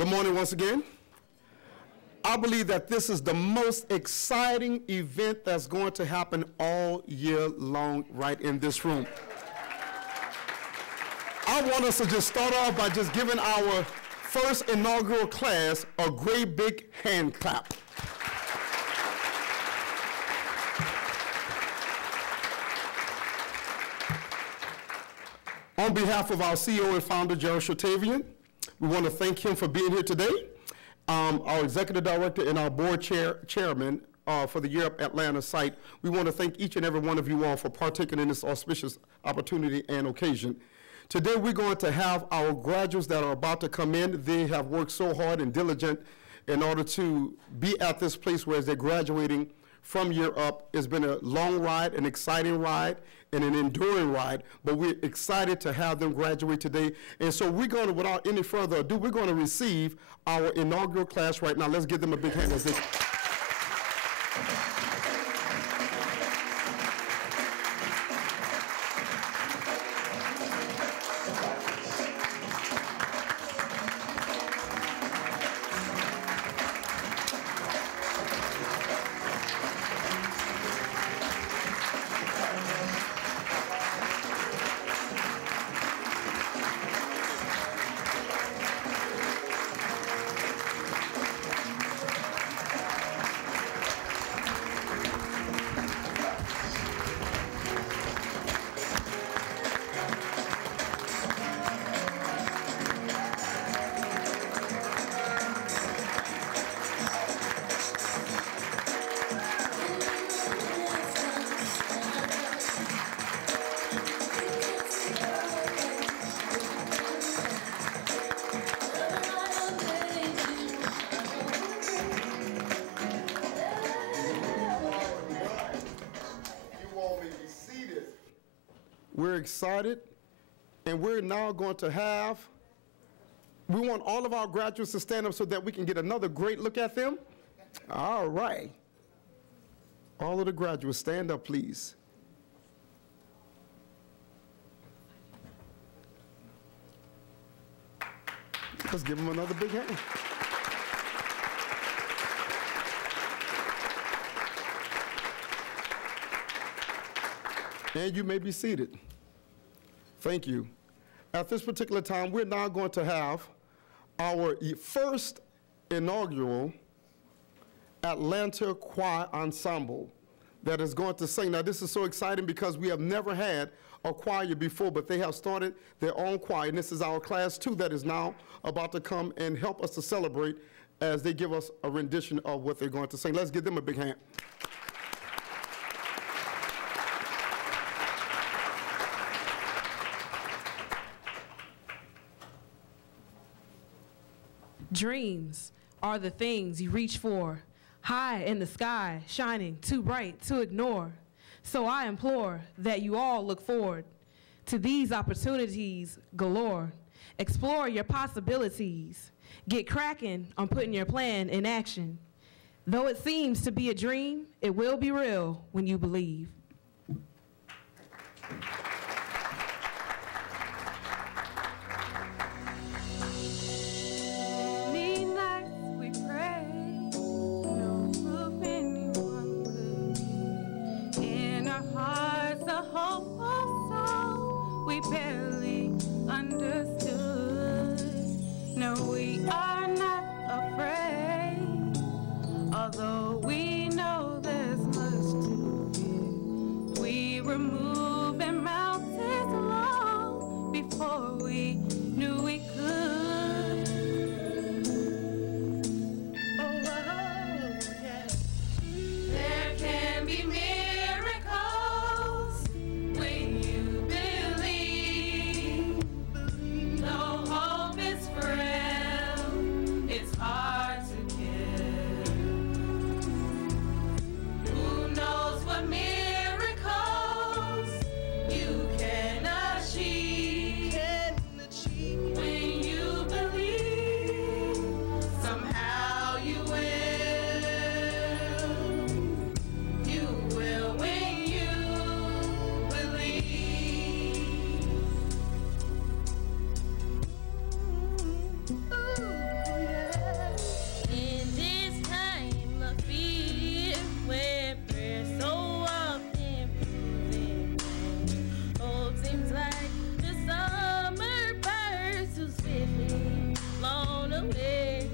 Good morning once again. I believe that this is the most exciting event that's going to happen all year long right in this room. I want us to just start off by just giving our first inaugural class a great big hand clap. On behalf of our CEO and founder, Gerald Shatavian, we want to thank him for being here today. Our executive director and our board chairman for the Europe Atlanta site, we want to thank each and every one of you all for partaking in this auspicious opportunity and occasion. Today we're going to have our graduates that are about to come in. They have worked so hard and diligent in order to be at this place where they're graduating from year up. It's been a long ride, an exciting ride, and an enduring ride, but we're excited to have them graduate today. And so we're going to, without any further ado, we're going to receive our inaugural class right now. Let's give them a big hand as they excited, and we're now going to have, we want all of our graduates to stand up so that we can get another great look at them. All right. All of the graduates, stand up, please. Let's give them another big hand. And you may be seated. Thank you. At this particular time, we're now going to have our first inaugural Atlanta Choir Ensemble that is going to sing. Now, this is so exciting because we have never had a choir before, but they have started their own choir, and this is our class 2 that is now about to come and help us to celebrate as they give us a rendition of what they're going to sing. Let's give them a big hand. Dreams are the things you reach for, high in the sky, shining too bright to ignore. So I implore that you all look forward to these opportunities galore. Explore your possibilities. Get cracking on putting your plan in action. Though it seems to be a dream, it will be real when you believe. No, we are not afraid, although we know there's much to give. We were moving mountains long before we knew we could. Oh, yeah. There can be miracles when you believe. Though hope is frail, away.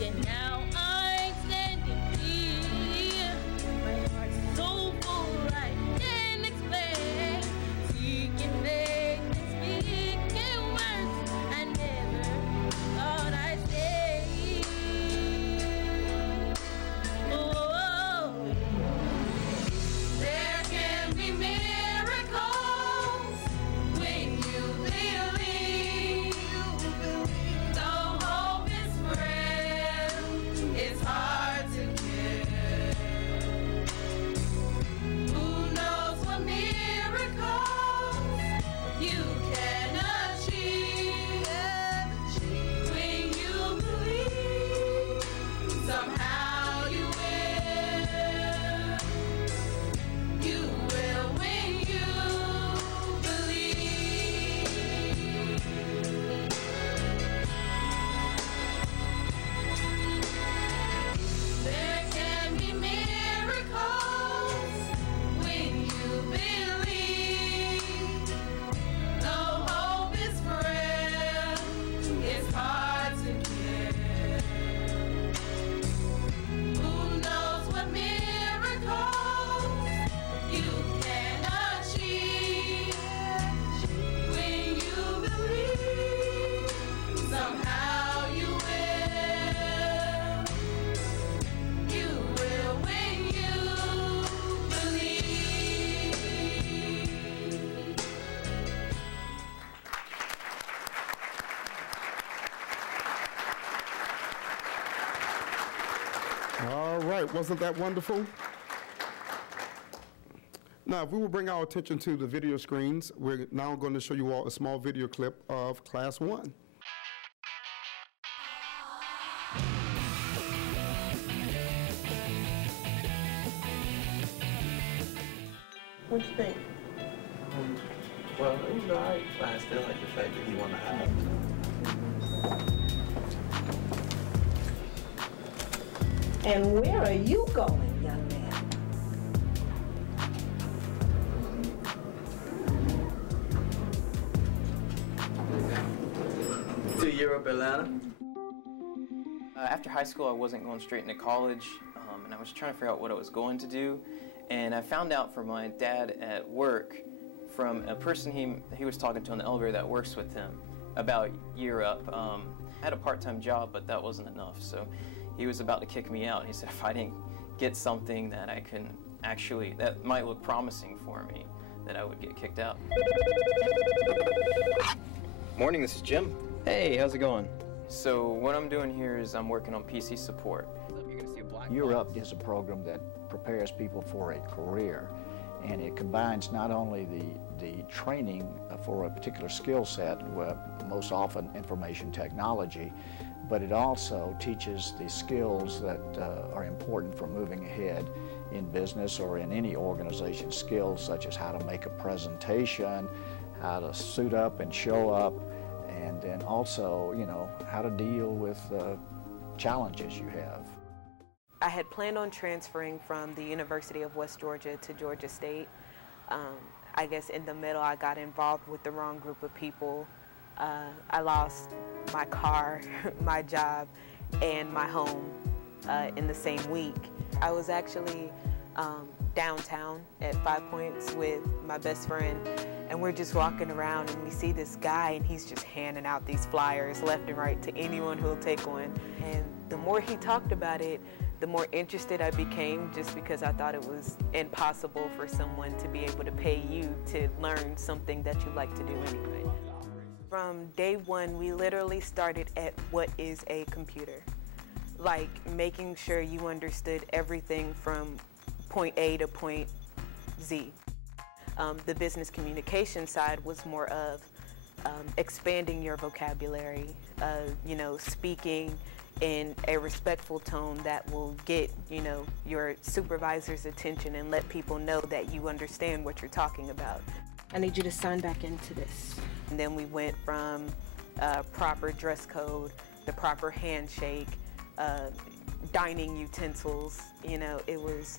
Yeah, now I'm standing here. My heart's so full I can't explain. Seeking faith and speaking words I never thought I'd say. Oh, there can be miracles when you believe. Though hope is frail, it's hard to get. Who knows what miracles you can achieve when you believe? Somehow you will. You will when you believe. There can be miracles when you believe. Though hope is frail, it's hard to get. Who knows what miracles you can achieve when you believe? Somehow you will. You will when you believe. All right, wasn't that wonderful? Now, if we will bring our attention to the video screens, we're now going to show you all a small video clip of Class 1. What you think? Well, you know, I still like the fact that he won the house. And where are you going, young man? To Europe, Atlanta. After high school, I wasn't going straight into college, and I was trying to figure out what I was going to do. And I found out from my dad at work, from a person he was talking to in the elevator that works with him, about Europe. I had a part-time job, but that wasn't enough. So he was about to kick me out. He said if I didn't get something that I can actually, that might look promising for me, that I would get kicked out. Morning, this is Jim. Hey, how's it going? So what I'm doing here is I'm working on PC support. You're gonna see a black Europe is a program that prepares people for a career, and it combines not only the training for a particular skill set, most often information technology, but it also teaches the skills that are important for moving ahead in business or in any organization. Skills such as how to make a presentation, how to suit up and show up, and then also, you know, how to deal with challenges you have. I had planned on transferring from the University of West Georgia to Georgia State. I guess in the middle I got involved with the wrong group of people. I lost my car, my job, and my home in the same week. I was actually downtown at 5 Points with my best friend, and we're just walking around and we see this guy and he's just handing out these flyers left and right to anyone who'll take one. And the more he talked about it, the more interested I became, just because I thought it was impossible for someone to be able to pay you to learn something that you like to do anyway. From day one, we literally started at what is a computer. Like making sure you understood everything from point A to point Z. The business communication side was more of expanding your vocabulary, you know, speaking in a respectful tone that will get, you know, your supervisor's attention and let people know that you understand what you're talking about. I need you to sign back into this. And then we went from proper dress code, the proper handshake, dining utensils. You know, it was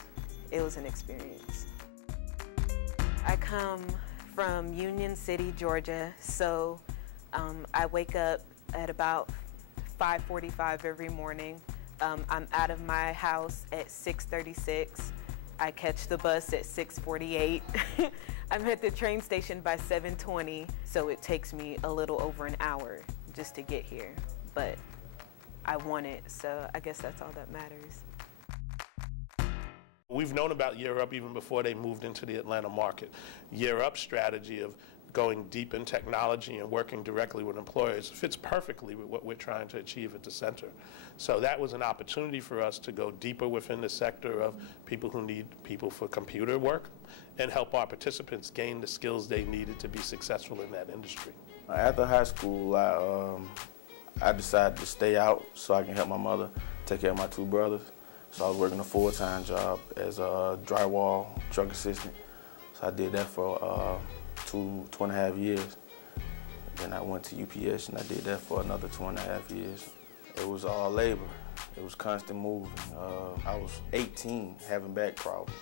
an experience. I come from Union City, Georgia, so I wake up at about 5:45 every morning. I'm out of my house at 6:36. I catch the bus at 6:48. I'm at the train station by 7:20, so it takes me a little over an hour just to get here. But I want it, so I guess that's all that matters. We've known about Year Up even before they moved into the Atlanta market. Year Up's strategy of going deep in technology and working directly with employers fits perfectly with what we're trying to achieve at the center. So that was an opportunity for us to go deeper within the sector of people who need people for computer work and help our participants gain the skills they needed to be successful in that industry. After high school, I decided to stay out so I can help my mother take care of my two brothers. So I was working a full-time job as a drywall truck assistant. So I did that for two and a half years. Then I went to UPS and I did that for another 2.5 years. It was all labor. It was constant moving. I was 18 having back problems.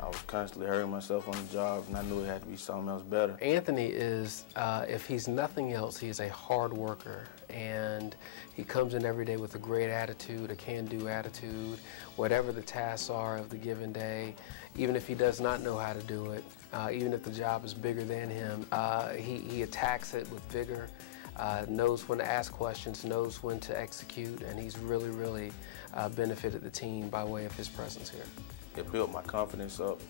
I was constantly hurting myself on the job and I knew it had to be something else better. Anthony is, if he's nothing else, he's a hard worker, and he comes in every day with a great attitude, a can-do attitude, whatever the tasks are of the given day. Even if he does not know how to do it, even if the job is bigger than him, he attacks it with vigor, knows when to ask questions, knows when to execute, and he's really, really benefited the team by way of his presence here. It built my confidence up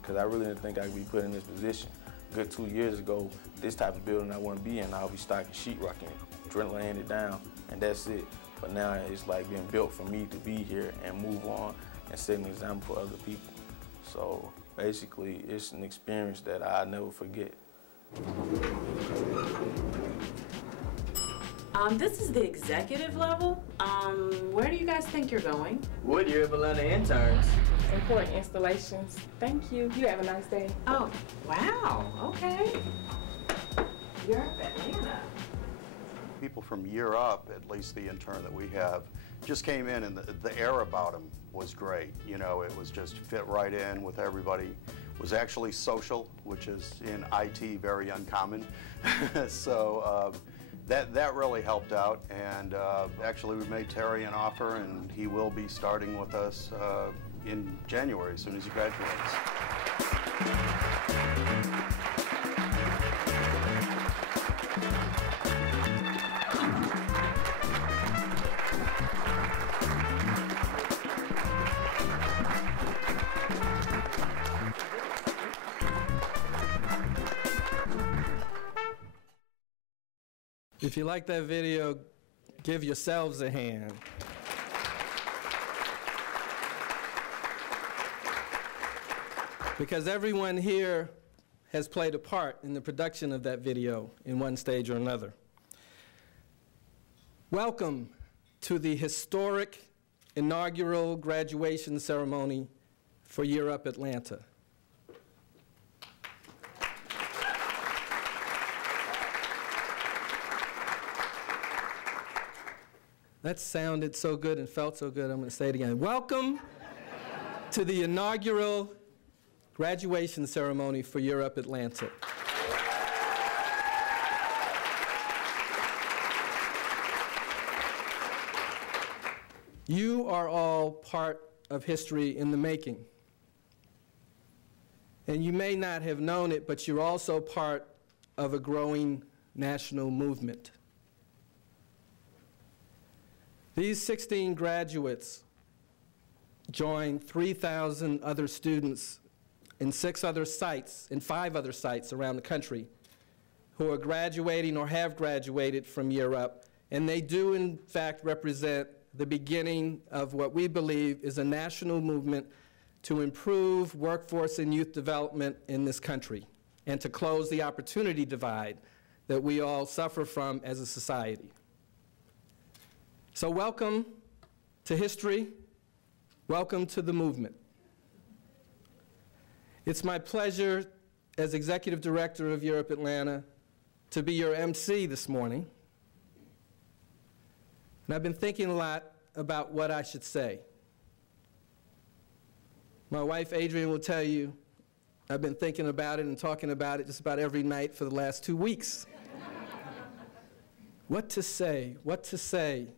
because I really didn't think I could be put in this position. A good 2 years ago, this type of building I wouldn't be in, I'll be stocking sheetrock in it, drilling it down, and that's it. But now it's like being built for me to be here and move on and set an example for other people. So basically, it's an experience that I'll never forget. This is the executive level. Where do you guys think you're going? What year of Atlanta interns? Important installations. Thank you. You have a nice day. Oh, wow. Okay. Europe, Atlanta. People from Year Up, at least the intern that we have, just came in and the air about him was great. You know, it was just fit right in with everybody. Was actually social, which is in IT very uncommon. So that really helped out. And actually we made Terry an offer and he will be starting with us in January as soon as he graduates. If you like that video, give yourselves a hand. Because everyone here has played a part in the production of that video in one stage or another. Welcome to the historic inaugural graduation ceremony for Year Up Atlanta. That sounded so good and felt so good, I'm going to say it again. Welcome to the inaugural graduation ceremony for Year Up Atlanta. You are all part of history in the making. And you may not have known it, but you're also part of a growing national movement. These 16 graduates joined 3,000 other students in 5 other sites around the country who are graduating or have graduated from Year Up, and they do in fact represent the beginning of what we believe is a national movement to improve workforce and youth development in this country and to close the opportunity divide that we all suffer from as a society. So welcome to history, welcome to the movement. It's my pleasure as Executive Director of Year Up Atlanta to be your MC this morning. And I've been thinking a lot about what I should say. My wife Adrienne will tell you I've been thinking about it and talking about it just about every night for the last 2 weeks. what to say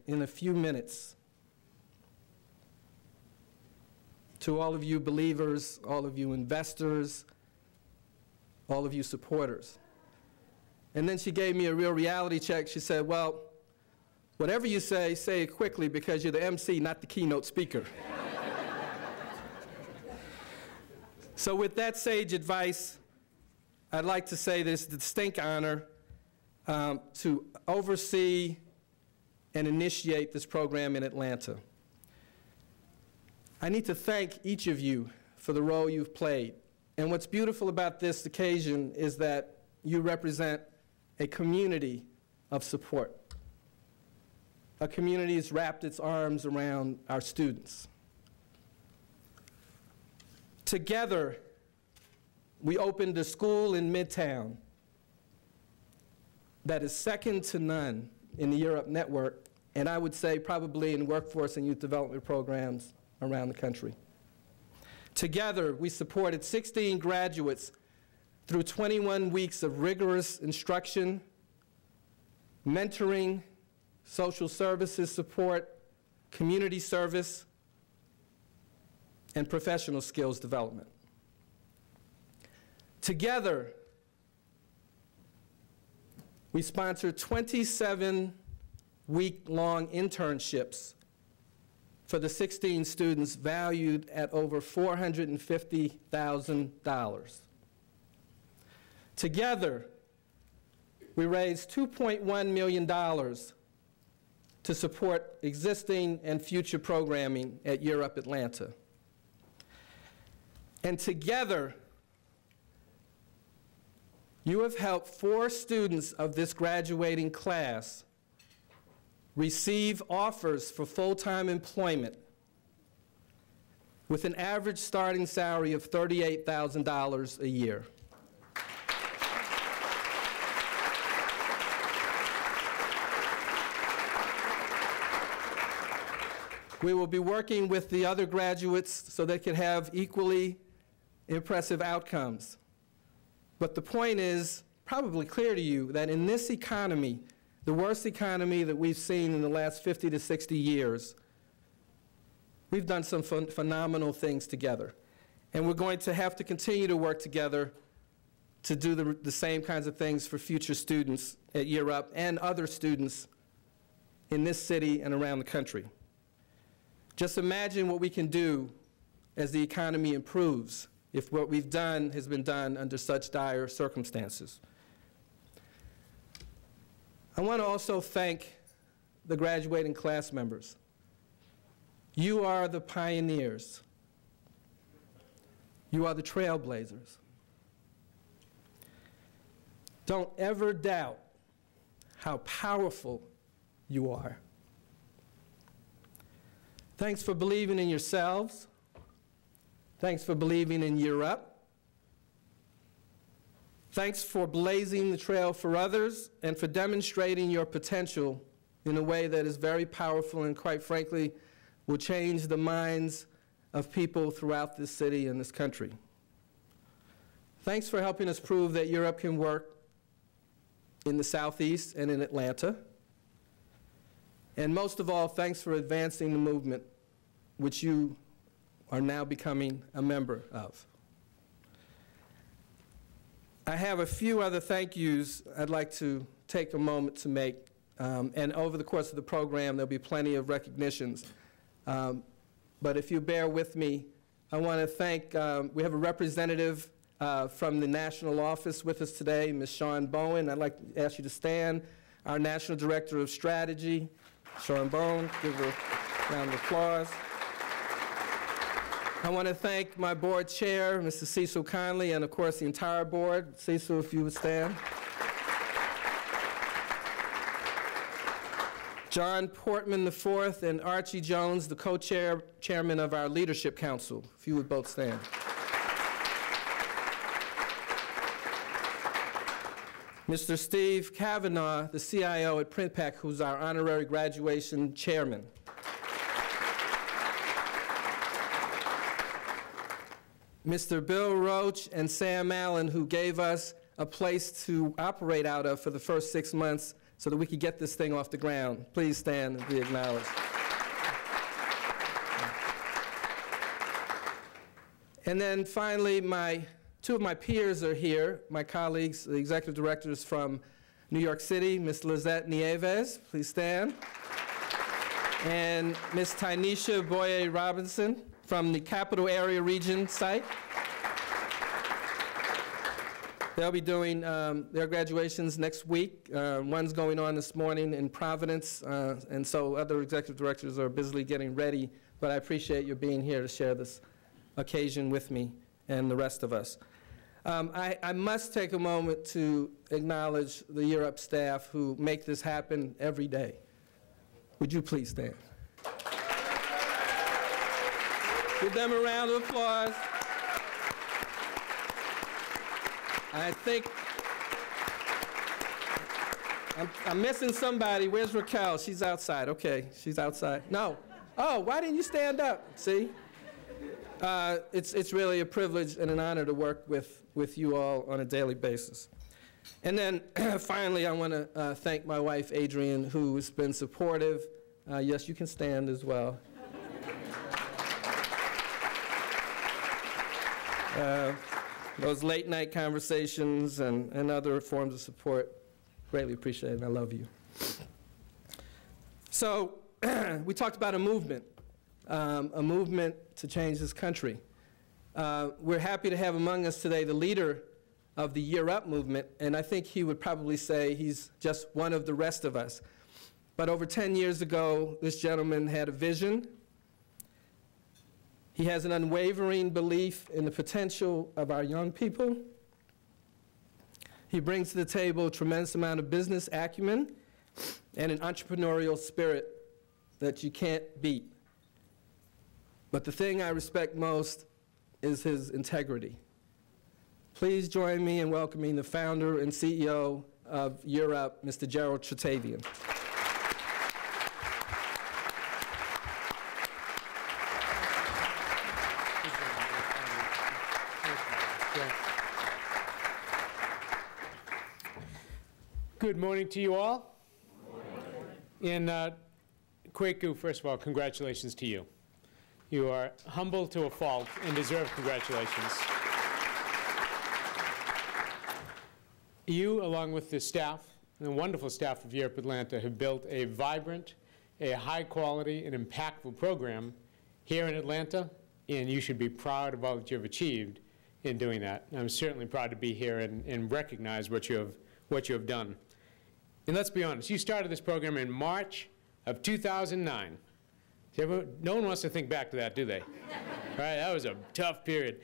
in a few minutes to all of you believers, all of you investors, all of you supporters. And then she gave me a real reality check. She said, well, whatever you say it quickly because you're the MC, not the keynote speaker. So with that sage advice, I'd like to say that it's a distinct honor to oversee and initiate this program in Atlanta. I need to thank each of you for the role you've played. And what's beautiful about this occasion is that you represent a community of support. A community has wrapped its arms around our students. Together, we opened a school in Midtown that is second to none in the Europe network, and I would say probably in workforce and youth development programs around the country. Together, we supported 16 graduates through 21 weeks of rigorous instruction, mentoring, social services support, community service, and professional skills development. Together, we sponsored 27 week-long internships for the 16 students valued at over $450,000. Together, we raised $2.1 million to support existing and future programming at Europe Atlanta. And together, you have helped 4 students of this graduating class receive offers for full-time employment with an average starting salary of $38,000 a year. We will be working with the other graduates so they can have equally impressive outcomes. But the point is probably clear to you that in this economy, the worst economy that we've seen in the last 50 to 60 years, we've done some phenomenal things together. And we're going to have to continue to work together to do the same kinds of things for future students at Year Up and other students in this city and around the country. Just imagine what we can do as the economy improves if what we've done has been done under such dire circumstances. I want to also thank the graduating class members. You are the pioneers. You are the trailblazers. Don't ever doubt how powerful you are. Thanks for believing in yourselves. Thanks for believing in Year Up. Thanks for blazing the trail for others and for demonstrating your potential in a way that is very powerful and, quite frankly, will change the minds of people throughout this city and this country. Thanks for helping us prove that Year Up can work in the Southeast and in Atlanta. And most of all, thanks for advancing the movement, which you are now becoming a member of. I have a few other thank yous I'd like to take a moment to make, and over the course of the program there'll be plenty of recognitions. But if you bear with me, I want to thank, we have a representative from the national office with us today, Ms. Sean Bowen. I'd like to ask you to stand. Our National Director of Strategy, Sean Bowen, give her a round of applause. I want to thank my board chair, Mr. Cecil Conley, and of course the entire board. Cecil, if you would stand. John Portman IV and Archie Jones, the co-chairman of our Leadership Council, if you would both stand. Mr. Steve Kavanaugh, the CIO at PrintPack, who's our honorary graduation chairman. Mr. Bill Roach and Sam Allen, who gave us a place to operate out of for the first 6 months so that we could get this thing off the ground. Please stand and be acknowledged. And then finally, two of my peers are here, my colleagues, the executive directors from New York City, Ms. Lizette Nieves, please stand. And Ms. Tynesha Boye Robinson from the Capital Area Region site. They'll be doing their graduations next week. One's going on this morning in Providence, and so other executive directors are busily getting ready, but I appreciate your being here to share this occasion with me and the rest of us. I must take a moment to acknowledge the Year Up staff who make this happen every day. Would you please stand? Give them a round of applause. I think I'm missing somebody. Where's Raquel? She's outside. Okay, she's outside. No. Oh, why didn't you stand up? See? It's really a privilege and an honor to work with you all on a daily basis. And then finally, I want to thank my wife, Adrienne, who has been supportive. Yes, you can stand as well. Those late night conversations and other forms of support, greatly appreciated, and I love you. So we talked about a movement to change this country. We're happy to have among us today the leader of the Year Up movement, and I think he would probably say he's just one of the rest of us. But over 10 years ago, this gentleman had a vision. He has an unwavering belief in the potential of our young people. He brings to the table a tremendous amount of business acumen and an entrepreneurial spirit that you can't beat. But the thing I respect most is his integrity. Please join me in welcoming the founder and CEO of Year Up, Mr. Gerald Tratavian. Good morning to you all. And Kwaku, first of all, congratulations to you. You are humble to a fault and deserve congratulations. You, along with the staff, the wonderful staff of Europe Atlanta, have built a vibrant, a high-quality, and impactful program here in Atlanta, and you should be proud of what you've achieved in doing that. I'm certainly proud to be here and recognize what you have done. And let's be honest, you started this program in March of 2009. No one wants to think back to that, do they? Right, that was a tough period.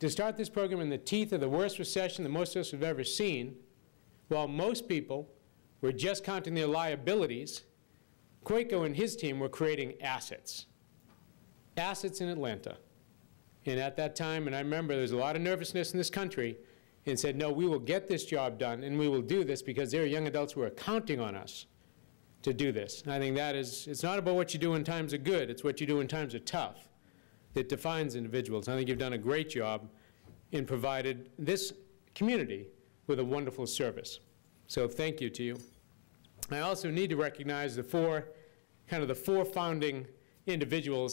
To start this program in the teeth of the worst recession that most of us have ever seen, while most people were just counting their liabilities, Kwaku and his team were creating assets. Assets in Atlanta. And at that time, and I remember there was a lot of nervousness in this country, and said, no, we will get this job done, and we will do this because there are young adults who are counting on us to do this. And I think that is, it's not about what you do in times of good, it's what you do in times of tough that defines individuals. I think you've done a great job and provided this community with a wonderful service. So thank you to you. I also need to recognize the four founding individuals